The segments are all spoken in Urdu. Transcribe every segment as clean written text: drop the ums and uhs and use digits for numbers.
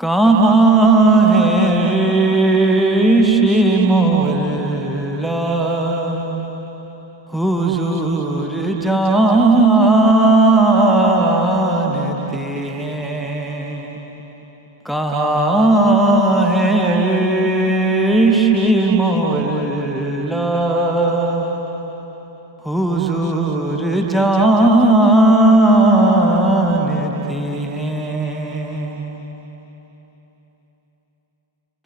کہاں ہے عرش مولا حضور جانتے ہیں، کہاں ہے عرش مولا حضور جانتے ہیں۔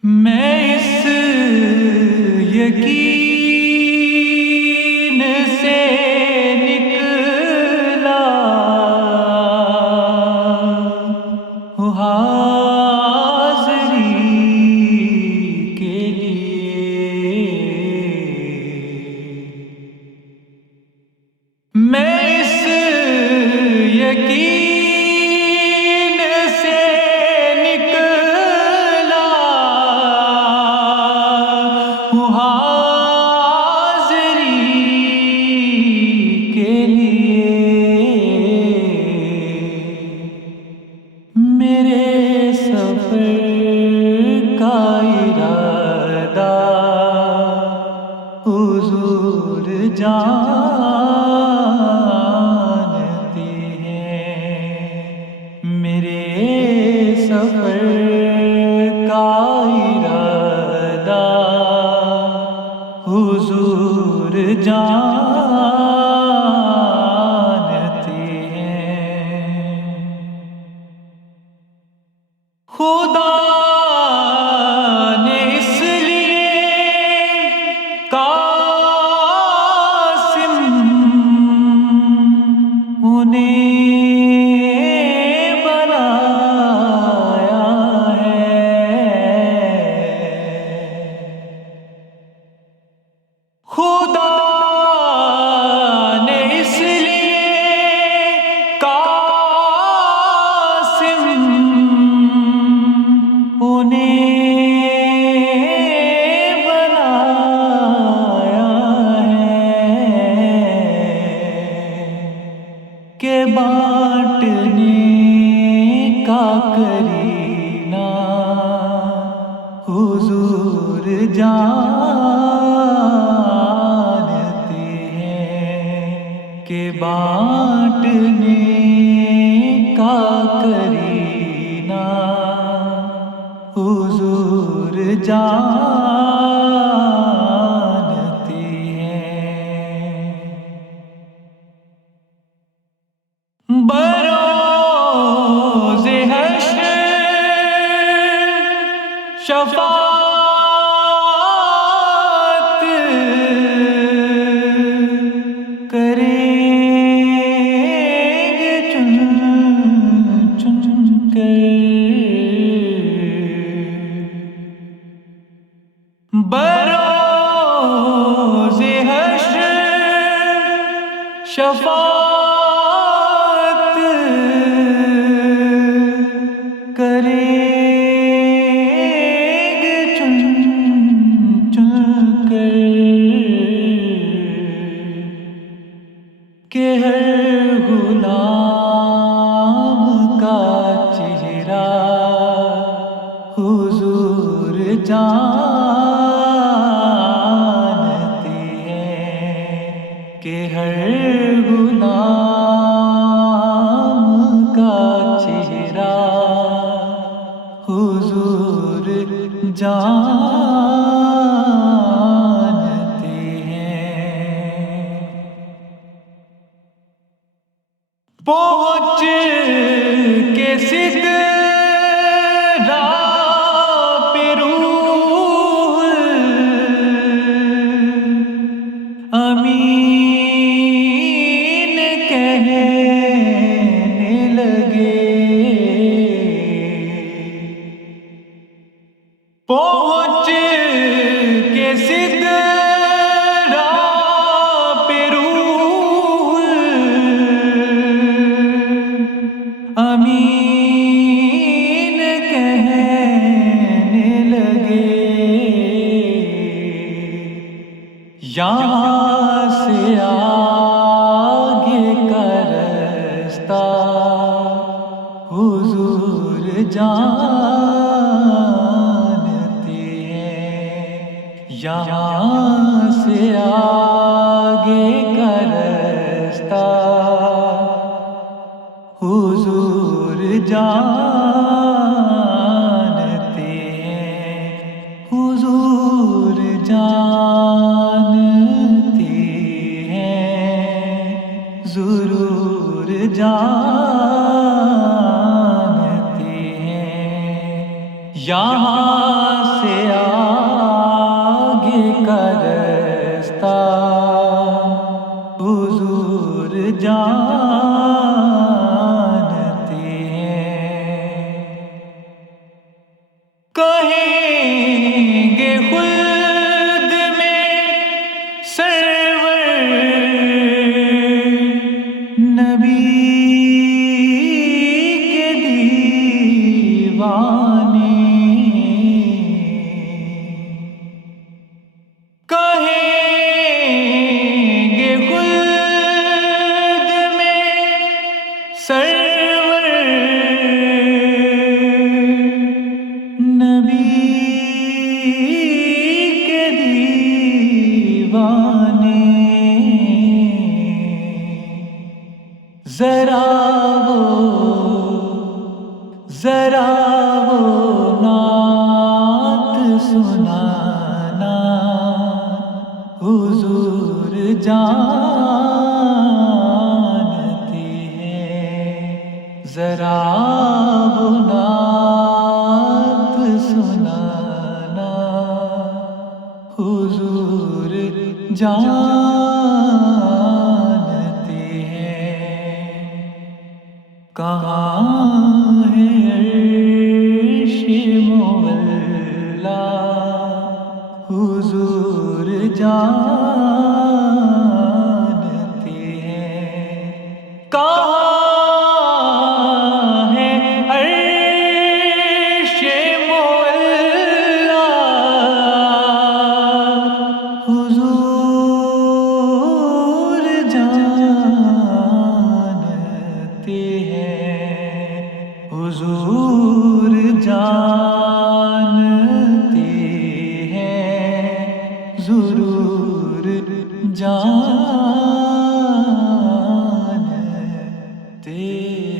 میں اس یقین سے نکلا ہوں حاضری کے لیے، میں اس یقین سے نکلا ہوں حاضری کے لیے، میرے سفر کا ارادہ حضور جانتے ہیں، میرے سفر کا ارادہ حضور جانتے ہیں۔ خدا نے اس لیے قاسم انہیں بنایا ہے، خدا نے اس لیے قاسم انہیں بنایا ہے کہ بانٹنے کا کرینہ حضور جانتے ہیں، کہ بانٹنے کا کرینہ حضور جانتے ہیں۔ بروز حشر شفاعت کریں گے چن چن کر، بروز حشر شفاعت کریں گے چن چن کر، کہ ہر غلام کا چہرہ حضور جانتے ہیں، کہ ہر غلام کا چہرہ حضور جانتے ہیں۔ پہنچ کے سدرا پہ روح امین کہنے لگے، پہنچ کے سدرا پہ روح امین کہنے حضور جانتے ہیں یہاں سے آگے کا رستہ حضور جانتے ہیں حضور جانتے ہیں ضرور جانتے ہیں یہاں سے آگے کا رستہ حضور جانتے ہیں کہیں گے خلد میں سرور نبی کے دیوانے کہیں گے خلد میں سرور نبی کے دیوانے ذرا وہ نعت سنانا حضور جانتے ہیں ذرا وہ نعت سنانا حضور جانتے ہیں کہاں ہے عرش مولا حضور جانتے ہیں کہاں ہے عرش مولا حضور جانتے ہیں حضور جانتے ہیں ضرور جانتے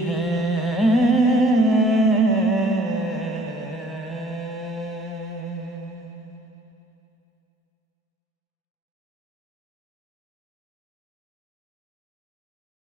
ہیں